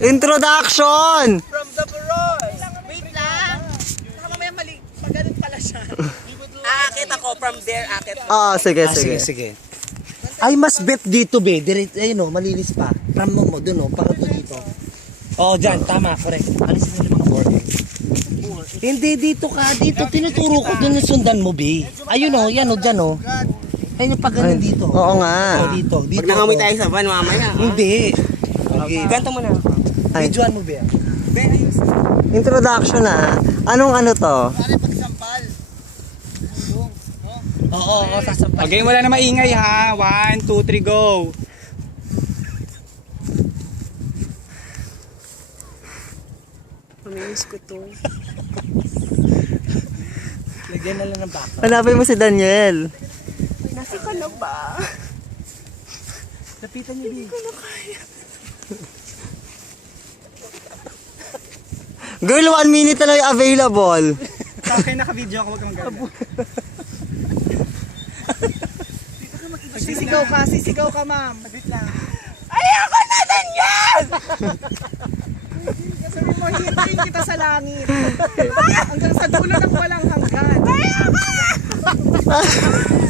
Introduction! From the Baroy! Wait lang! lang. Saka mamaya mali. Pag pala siya. Ah, kita ko from there, aakit. Oh, ah, sige, sige, Ay, mas bet dito, be. Direct, ayun no, malinis pa. From mo, dun no, oh. pag ito dito. Oo, oh, dyan, tama, correct. Alis mo yung mga boarding. Eh. Hindi, dito ka, dito. Tinuturo ko dun yung sundan mo, be. Ayun o, no, yan o, no, dyan o. Oh. Ayun yung dito. Oo nga. Oh, dito, dito. Pag nakamoy tayo sa van, mamaya. Hindi. Hindi. Okay. Ganto mo na ako. Videoan mo ba? Introduction na. Ah. Anong ano to? Oo, oo, sasampal. Okay, wala na maingay ha. One, two, three, go. Pamilis ko to. Lagyan na lang ng baka. Hanapin mo si Daniel. Ay, nasa ka na ba? Lapitan niyo, Hindi ko na kaya. Girl, one minute talaga available. okay, naka-video ako, wag kang gano'n. ka sisigaw ka, sisigaw ka, ma'am. Ayoko na din yan! sabi mo, hitin kita sa langit. Hanggang sa dulo ng walang hanggan. Ayoko!